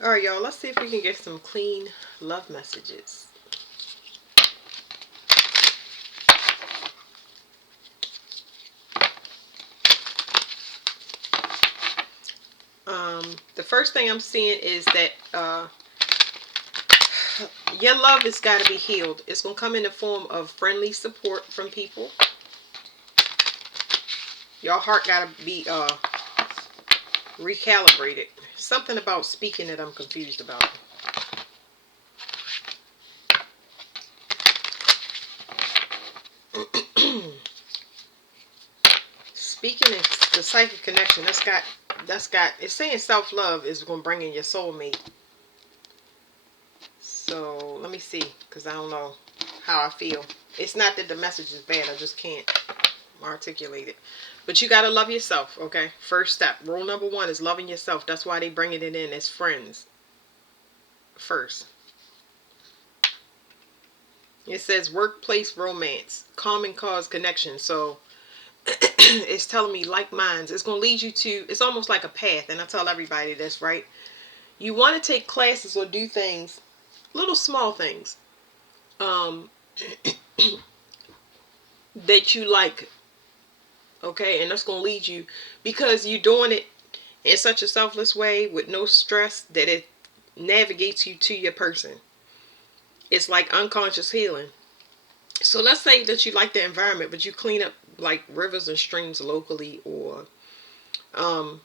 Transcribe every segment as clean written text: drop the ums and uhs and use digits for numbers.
All right, y'all. Let's see if we can get some clean love messages. The first thing I'm seeing is that your love has got to be healed. It's going to come in the form of friendly support from people. Your heart got to be recalibrated. Something about speaking that I'm confused about. Speaking is the psychic connection. That's got. It's saying self-love is going to bring in your soulmate. So let me see, because I don't know how I feel. It's not that the message is bad. I just can't articulate it. But you got to love yourself, okay? First step. Rule number one is loving yourself. That's why they bringing it in as friends first. It says workplace romance, common cause connection. So it's telling me like minds. It's going to lead you to, it's almost like a path. And I tell everybody this, right? You want to take classes or do things, little small things, um, that you like, okay? And that's going to lead you, because you're doing it in such a selfless way with no stress, that it navigates you to your person. It's like unconscious healing. So let's say that you like the environment, but you clean up like rivers and streams locally, or um,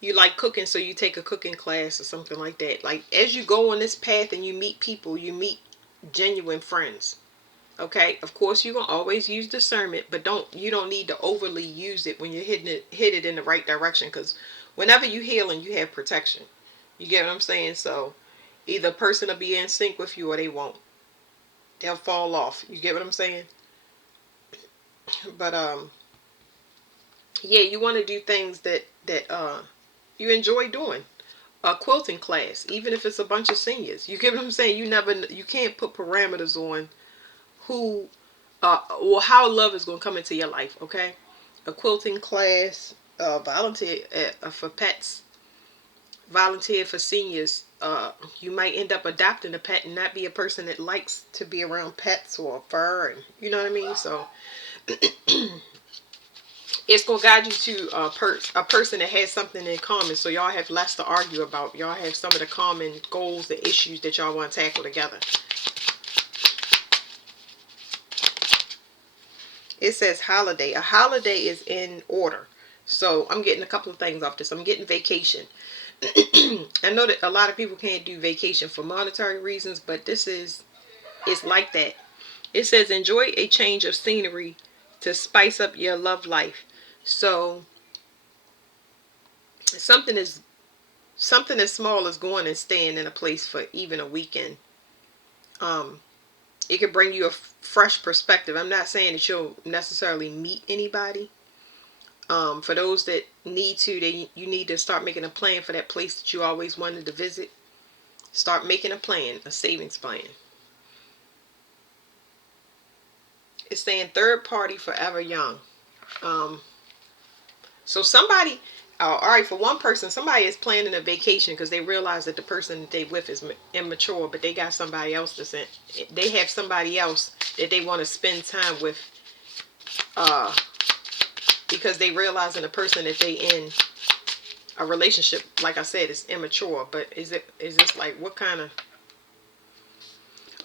you like cooking, so you take a cooking class or something like that. Like as you go on this path and you meet people, you meet genuine friends. Okay, of course you can always use discernment, but you don't need to overly use it when you're hit it in the right direction. Because whenever you healing, you have protection. You get what I'm saying? So either a person will be in sync with you or they won't. They'll fall off. You get what I'm saying? But yeah, you want to do things that you enjoy doing. A quilting class, even if it's a bunch of seniors. You get what I'm saying? You can't put parameters on who or how love is going to come into your life. Okay, a quilting class, volunteer for pets, volunteer for seniors. You might end up adopting a pet and not be a person that likes to be around pets or fur, and you know what I mean. So it's gonna guide you to a person that has something in common, so y'all have less to argue about. Y'all have some of the common goals, the issues that y'all want to tackle together. It says holiday. A holiday is in order. So I'm getting a couple of things off this. I'm getting vacation. I know that a lot of people can't do vacation for monetary reasons, but this is, it's like that. It says enjoy a change of scenery to spice up your love life. So something is something as small as going and staying in a place for even a weekend. Um, it could bring you a fresh perspective. I'm not saying that you'll necessarily meet anybody. For those that need to, you need to start making a plan for that place that you always wanted to visit. Start making a plan, a savings plan. It's saying third party forever young. Um, so somebody, all right, for one person, somebody is planning a vacation because they realize that the person that they with is immature, but they got somebody else to send. They have somebody else that they want to spend time with, uh, because they realize in the person that they in a relationship, like I said, is immature. But is this like what kind of?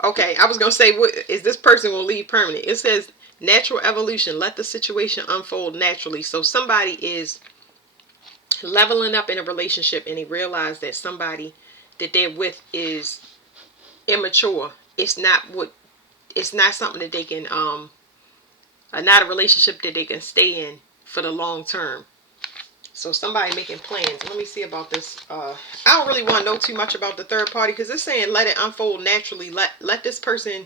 Okay, I was gonna say, what is this person will leave permanent? It says natural evolution. Let the situation unfold naturally. So somebody is leveling up in a relationship and they realize that somebody that they're with is immature. It's not something that they can not a relationship that they can stay in for the long term. So somebody making plans. Let me see about this. I don't really want to know too much about the third party because it's saying let it unfold naturally. Let this person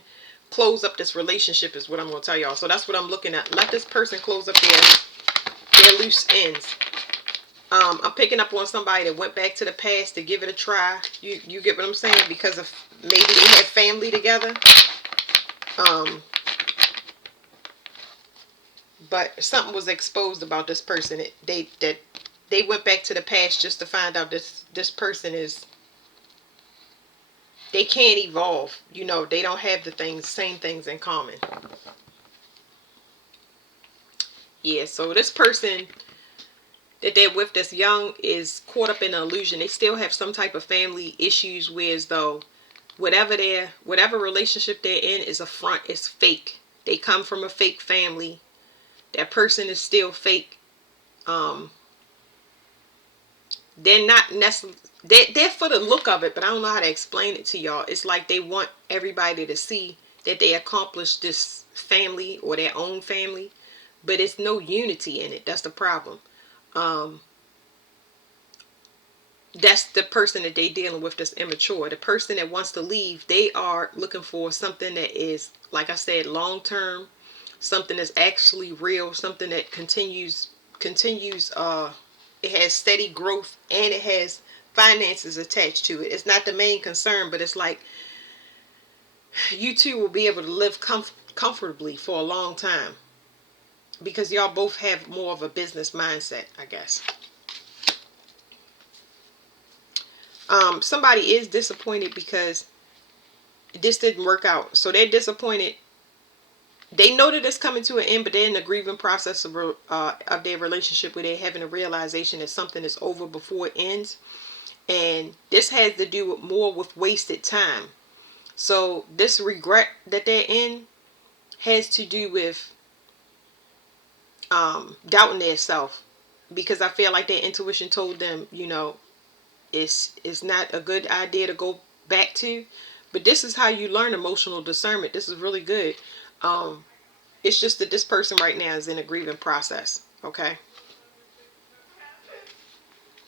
close up this relationship is what I'm going to tell y'all. So that's what I'm looking at. Let this person close up their loose ends. I'm picking up on somebody that went back to the past to give it a try. You get what I'm saying? Because of maybe they had family together. Um, but something was exposed about this person. That they went back to the past just to find out this person is they can't evolve. You know, they don't have the same things in common. Yeah, so this person that they're with that's young is caught up in an illusion. They still have some type of family issues, whereas though whatever relationship they're in is a front, it's fake. They come from a fake family. That person is still fake. Um, they're not necessarily, they're for the look of it, but I don't know how to explain it to y'all. It's like they want everybody to see that they accomplished this family or their own family, but it's no unity in it. That's the problem. Um, that's the person that they dealing with that's immature. The person that wants to leave, they are looking for something that is, like I said, long term, something that's actually real, something that continues it has steady growth and it has finances attached to it. It's not the main concern, but it's like you two will be able to live comfortably for a long time because y'all both have more of a business mindset, I guess. Somebody is disappointed because this didn't work out. So they're disappointed. They know that it's coming to an end, but they're in the grieving process of their relationship where they're having a realization that something is over before it ends. And this has to do with more with wasted time. So this regret that they're in has to do with doubting their self, because I feel like their intuition told them, you know, it's not a good idea to go back to. But this is how you learn emotional discernment. This is really good. It's just that this person right now is in a grieving process. Okay,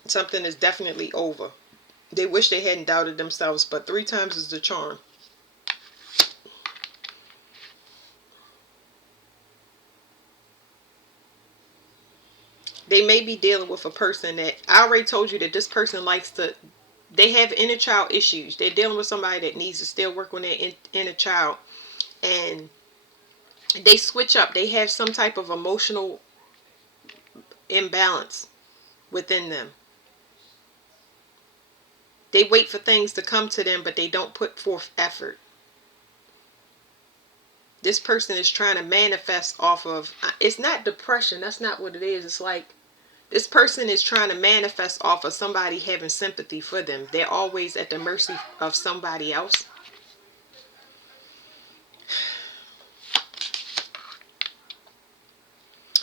something is definitely over. They wish they hadn't doubted themselves, but 3 times is the charm. They may be dealing with a person that I already told you that this person likes to, they have inner child issues. They're dealing with somebody that needs to still work on their inner child, and they switch up. They have some type of emotional imbalance within them. They wait for things to come to them, but they don't put forth effort. This person is trying to manifest off of, it's not depression. That's not what it is. It's like this person is trying to manifest off of somebody having sympathy for them. They're always at the mercy of somebody else.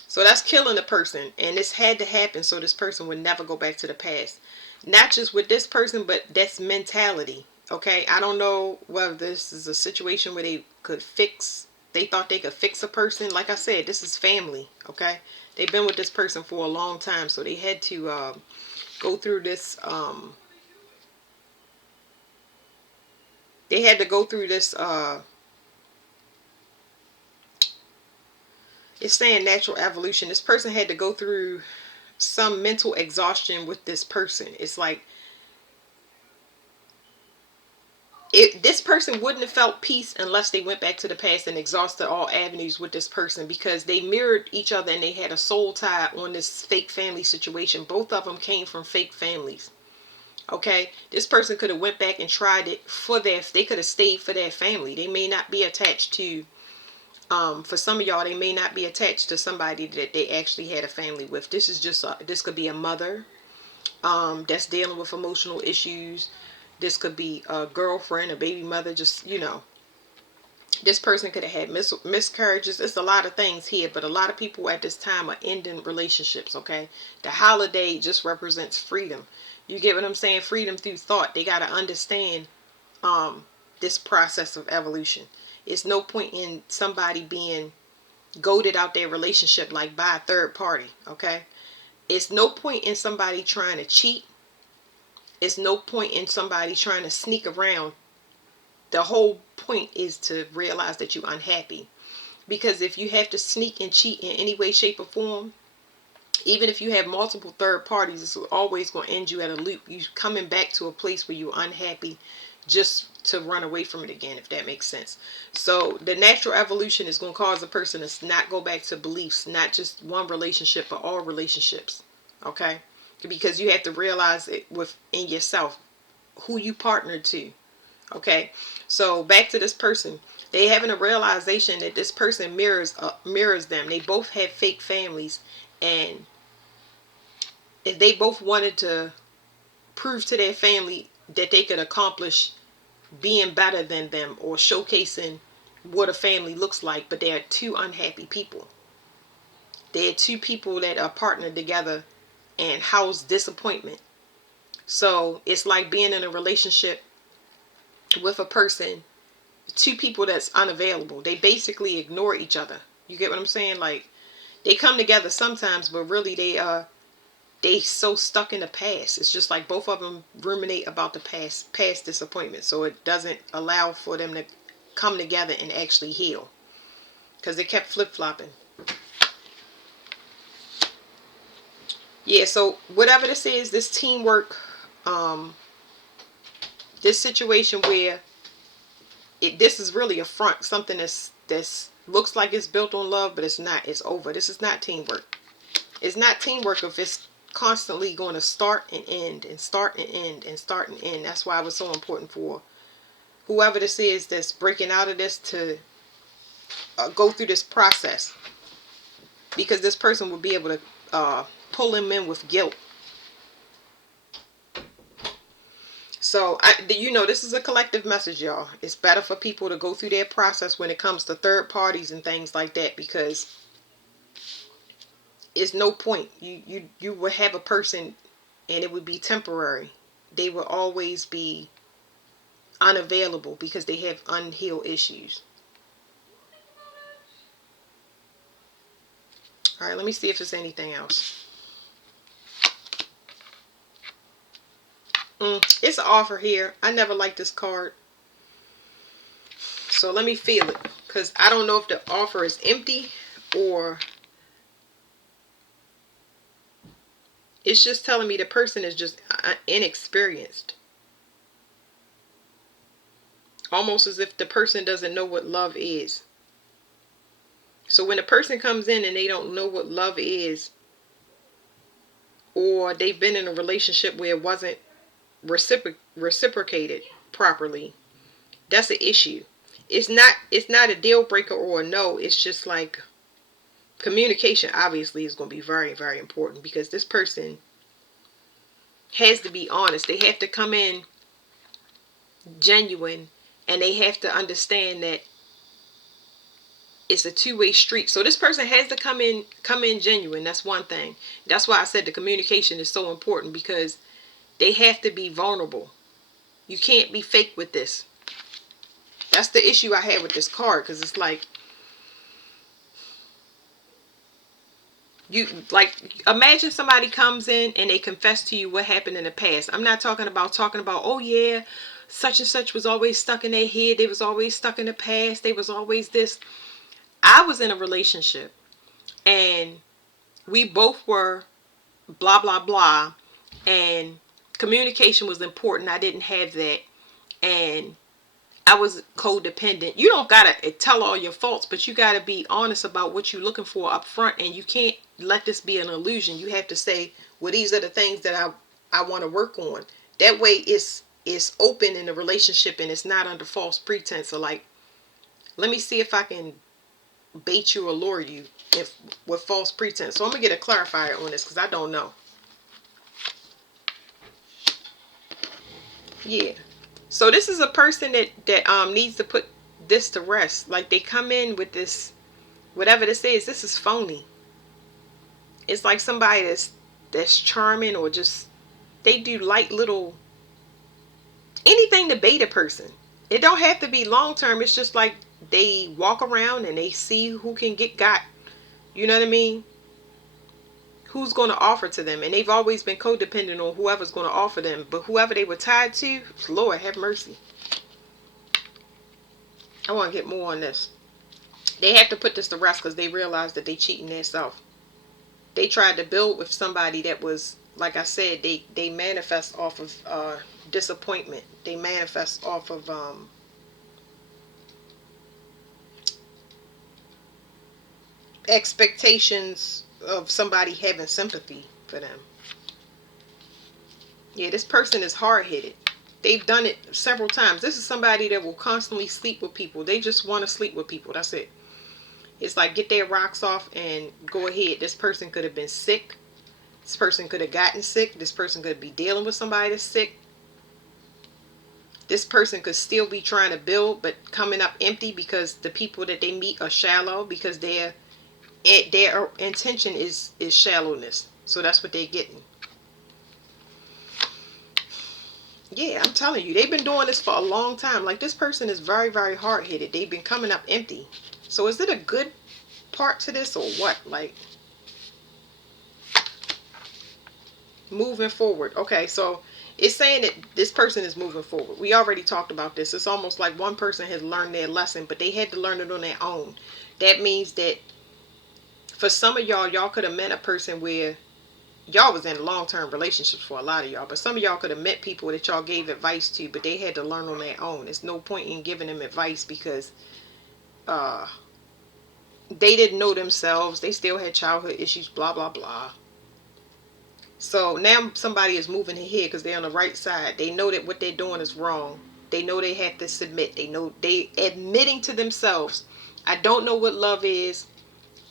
So that's killing the person. And this had to happen so this person would never go back to the past. Not just with this person, but that's mentality. Okay, I don't know whether this is a situation where they thought they could fix a person. Like I said, this is family. Okay, they've been with this person for a long time, so they had to go through this. They had to go through this. It's saying natural evolution. This person had to go through some mental exhaustion with this person. It's like this person wouldn't have felt peace unless they went back to the past and exhausted all avenues with this person, because they mirrored each other and they had a soul tie on this fake family situation. Both of them came from fake families. Okay, this person could have went back and tried it for they could have stayed for their family. They may not be attached to for some of y'all, they may not be attached to somebody that they actually had a family with. This is just this could be a mother that's dealing with emotional issues. This could be a girlfriend, a baby mother, just, you know. This person could have had miscarriages. It's a lot of things here, but a lot of people at this time are ending relationships, okay? The holiday just represents freedom. You get what I'm saying? Freedom through thought. They got to understand this process of evolution. It's no point in somebody being goaded out their relationship like by a third party, okay? It's no point in somebody trying to cheat. It's no point in somebody trying to sneak around. The whole point is to realize that you're unhappy. Because if you have to sneak and cheat in any way, shape, or form, even if you have multiple third parties, it's always going to end you at a loop. You coming back to a place where you're unhappy just to run away from it again, if that makes sense. So the natural evolution is going to cause a person to not go back to beliefs, not just one relationship, but all relationships. Okay? Because you have to realize it within yourself who you partner to. Okay, so back to this person. They having a realization that this person mirrors them. They both have fake families, and if they both wanted to prove to their family that they could accomplish being better than them or showcasing what a family looks like, but they're two unhappy people. They're two people that are partnered together and house disappointment. So it's like being in a relationship with a person, two people that's unavailable. They basically ignore each other. You get what I'm saying? Like, they come together sometimes, but really they so stuck in the past. It's just like both of them ruminate about the past disappointment. So it doesn't allow for them to come together and actually heal, because they kept flip-flopping. Yeah, so whatever this is, this teamwork, this situation where this is really a front, something that's looks like it's built on love, but it's not. It's over. This is not teamwork. It's not teamwork if it's constantly going to start and end and start and end and start and end. That's why it was so important for whoever this is that's breaking out of this to go through this process, because this person will be able to pull him in with guilt. So, this is a collective message, y'all. It's better for people to go through their process when it comes to third parties and things like that, because it's no point. You will have a person and it would be temporary. They will always be unavailable because they have unhealed issues. All right, let me see if there's anything else. It's an offer here. I never liked this card. So let me feel it, because I don't know if the offer is empty or it's just telling me the person is just inexperienced. Almost as if the person doesn't know what love is. So when a person comes in and they don't know what love is, or they've been in a relationship where it wasn't reciprocated properly, that's an issue. It's not a deal breaker or a no. It's just like communication obviously is going to be very, very important, because this person has to be honest. They have to come in genuine, and they have to understand that it's a two-way street. So this person has to come in genuine. That's one thing. That's why I said the communication is so important, because they have to be vulnerable. You can't be fake with this. That's the issue I had with this card, because it's like, imagine somebody comes in and they confess to you what happened in the past. I'm not talking about oh yeah, such and such was always stuck in their head. They was always stuck in the past. They was always this. I was in a relationship and we both were blah blah blah, and communication was important. I didn't have that, and I was codependent. You don't gotta tell all your faults, but you gotta be honest about what you're looking for up front, and you can't let this be an illusion. You have to say, well, these are the things that I want to work on. That way it's open in the relationship, and it's not under false pretense. So like, let me see if I can bait you or lure you with false pretense. So I'm gonna get a clarifier on this, because I don't know. Yeah. So this is a person that needs to put this to rest. Like, they come in with this, whatever this is. This is phony. It's like somebody that's charming, or just they do light little anything to bait a person. It don't have to be long term. It's just like they walk around and they see who can get got. You know what I mean? Who's going to offer to them, and they've always been codependent on whoever's going to offer them. But whoever they were tied to, Lord have mercy. I want to get more on this. They have to put this to rest, because they realize that they cheating themselves. They tried to build with somebody that was, like I said, they manifest off of disappointment. They manifest off of expectations of somebody having sympathy for them. Yeah, this person is hard-headed. They've done it several times. This is somebody that will constantly sleep with people. They just want to sleep with people. That's it. It's like, get their rocks off and go ahead. This person could have been sick. This person could have gotten sick. This person could be dealing with somebody that's sick. This person could still be trying to build, but coming up empty because the people that they meet are shallow, because their intention is shallowness. So that's what they're getting. Yeah, I'm telling you, they've been doing this for a long time. Like, this person is very, very hard-headed. They've been coming up empty. So is it a good part to this or what? Like, moving forward. Okay, so it's saying that this person is moving forward. We already talked about this. It's almost like one person has learned their lesson, but they had to learn it on their own. That means that for some of y'all could have met a person where y'all was in long-term relationships for a lot of y'all, but some of y'all could have met people that y'all gave advice to, but they had to learn on their own. There's no point in giving them advice because they didn't know themselves. They still had childhood issues, blah, blah, blah. So now somebody is moving ahead because they're on the right side. They know that what they're doing is wrong. They know they have to submit. They know they admitting to themselves, I don't know what love is.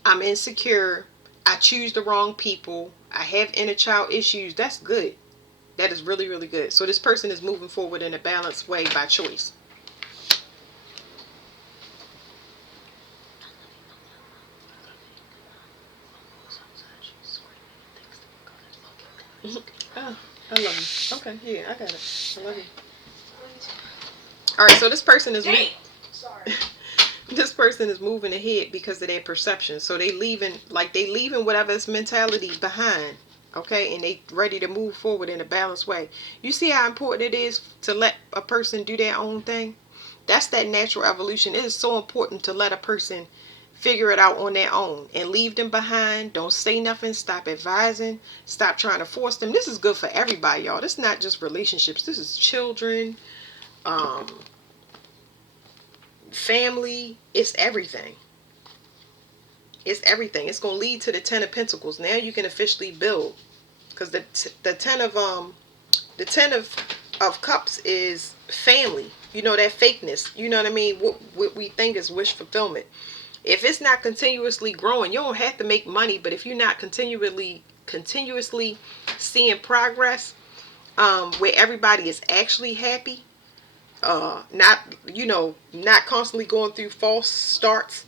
I'm insecure. I choose the wrong people. I have inner child issues. That's good. That is really, really good. So this person is moving forward in a balanced way by choice. Oh, I love you. Okay, yeah, I got it. I love you. All right, so this person is Sorry. this person is moving ahead because of their perception. So they leaving whatever's mentality behind. Okay, and they ready to move forward in a balanced way. You see how important it is to let a person do their own thing? That's that natural evolution. It is so important to let a person figure it out on their own and leave them behind. Don't say nothing. Stop advising. Stop trying to force them. This is good for everybody, y'all. This is not just relationships. This is children, family. It's everything. It's everything. It's going to lead to the 10 of Pentacles. Now you can officially build, because the 10 of Cups is family. You know, that fakeness. You know what I mean? What we think is wish fulfillment. If it's not continuously growing, you don't have to make money, but if you're not continuously seeing progress, where everybody is actually happy, not constantly going through false starts,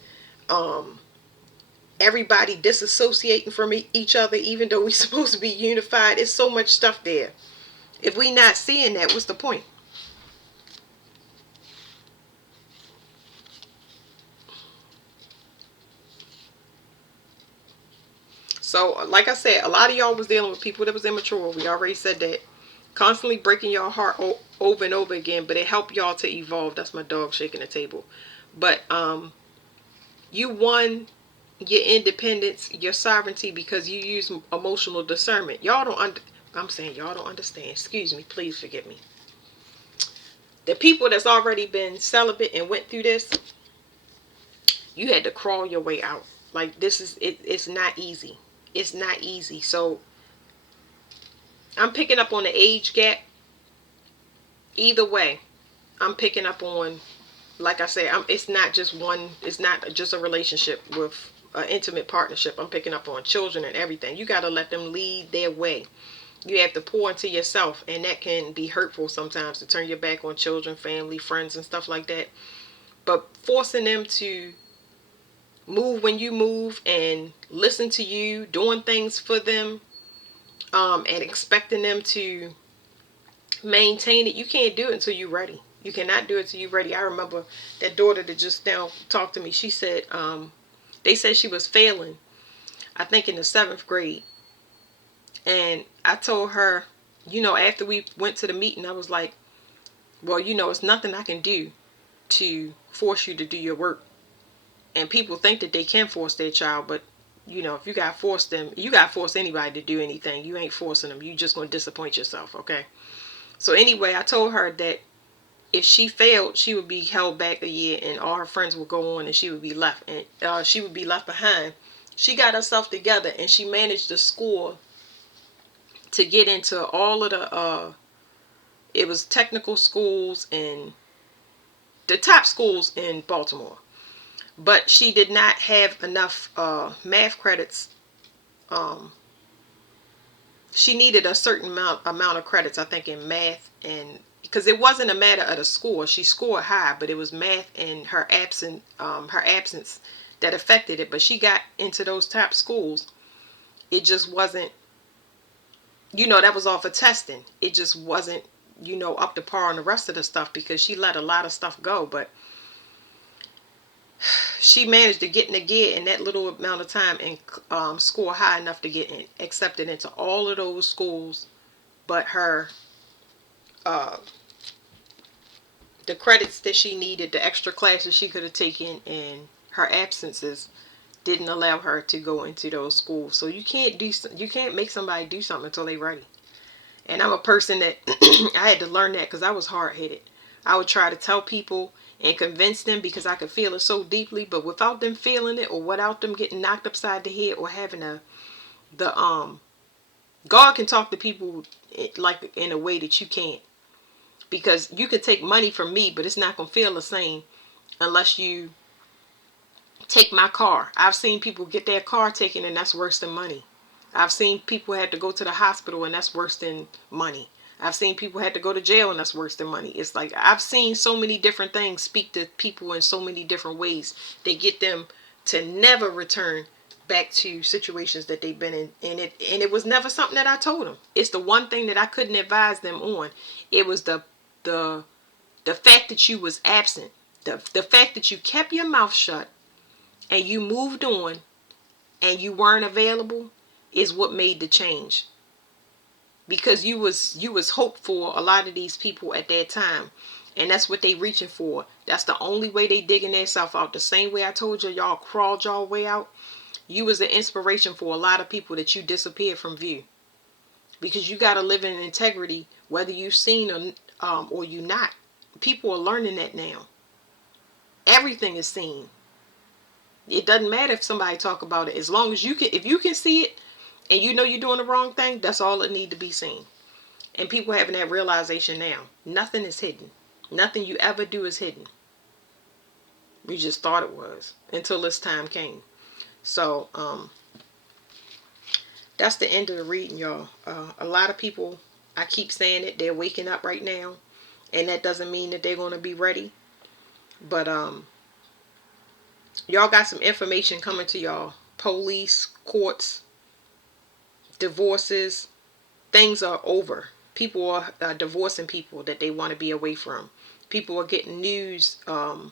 everybody disassociating from each other, even though we're supposed to be unified. It's so much stuff there. If we not seeing that, what's the point? So, like I said, a lot of y'all was dealing with people that was immature. We already said that. Constantly breaking your heart over and over again, but it helped y'all to evolve. That's my dog shaking the table. But you won your independence, your sovereignty, because you use emotional discernment. Y'all don't I'm saying y'all don't understand. Excuse me, please forgive me. The people that's already been celibate and went through this, you had to crawl your way out. Like, this is it. It's not easy. It's not easy. So I'm picking up on the age gap. Either way, I'm picking up on, like I said, it's not just one. It's not just a relationship with an intimate partnership. I'm picking up on children and everything. You got to let them lead their way. You have to pour into yourself, and that can be hurtful sometimes, to turn your back on children, family, friends, and stuff like that. But forcing them to move when you move and listen to you, doing things for them, and expecting them to maintain it, you can't do it until you're ready. You cannot do it until you're ready. I remember that daughter that just now talked to me. She said, they said she was failing, I think in the 7th grade. And I told her, after we went to the meeting, I was like, well, it's nothing I can do to force you to do your work. And people think that they can force their child, but if you got to force them, you got to force anybody to do anything. You ain't forcing them. You just going to disappoint yourself, okay? So anyway, I told her that if she failed, she would be held back a year, and all her friends would go on, and she would be left, and she would be left behind. She got herself together, and she managed to score to get into all of the It was technical schools and the top schools in Baltimore. But she did not have enough math credits. Um, she needed a certain amount of credits, I think, in math, and because it wasn't a matter of the score. She scored high, but it was math and her absence that affected it. But she got into those top schools. It just wasn't, that was off of testing. It just wasn't, up to par on the rest of the stuff because she let a lot of stuff go. But she managed to get in the gear in that little amount of time and score high enough to get accepted into all of those schools. But uh, the credits that she needed, the extra classes she could have taken, and her absences didn't allow her to go into those schools. So you can't make somebody do something until they're ready. And I'm a person that I had to learn that because I was hard-headed. I would try to tell people and convince them because I could feel it so deeply, but without them feeling it or without them getting knocked upside the head or having God can talk to people like in a way that you can't, because you could take money from me, but it's not going to feel the same unless you take my car. I've seen people get their car taken and that's worse than money. I've seen people had to go to the hospital and that's worse than money. I've seen people had to go to jail and that's worse than money. It's like I've seen so many different things speak to people in so many different ways. They get them to never return back to situations that they've been in, and it was never something that I told them. It's the one thing that I couldn't advise them on. It was the fact that you was absent, the fact that you kept your mouth shut and you moved on and you weren't available is what made the change. Because you was hope for a lot of these people at that time, and that's what they reaching for. That's the only way they digging themselves out. The same way I told you, y'all crawled y'all way out. You was an inspiration for a lot of people that you disappeared from view, because you got to live in integrity whether you seen or you not. People are learning that now. Everything is seen. It doesn't matter if somebody talk about it, as long as if you can see it and you know you're doing the wrong thing, that's all it need to be seen. And people having that realization now. Nothing is hidden. Nothing you ever do is hidden. You just thought it was until this time came. So that's the end of the reading, y'all. A lot of people, I keep saying it, they're waking up right now, and that doesn't mean that they're going to be ready. But y'all got some information coming to y'all. Police, courts, divorces, things are over. People are divorcing people that they want to be away from. People are getting news. I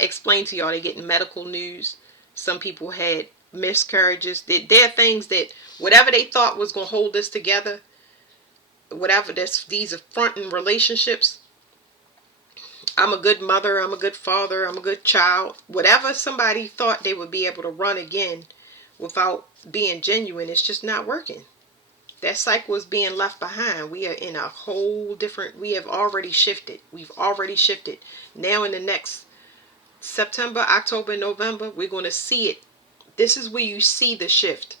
explained to y'all, they're getting medical news. Some people had miscarriages. There are things that whatever they thought was going to hold us together, whatever these are fronting relationships. I'm a good mother, I'm a good father, I'm a good child. Whatever somebody thought they would be able to run again without being genuine, it's just not working. That cycle is being left behind. We are in a whole different, we have already shifted. We've already shifted. Now in the next September, October, November, we're going to see it. This is where you see the shift.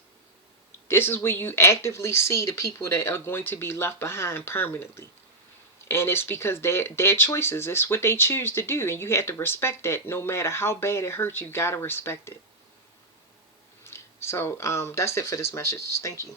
This is where you actively see the people that are going to be left behind permanently. And it's because their choices. It's what they choose to do. And you have to respect that. No matter how bad it hurts, you got to respect it. So that's it for this message. Thank you.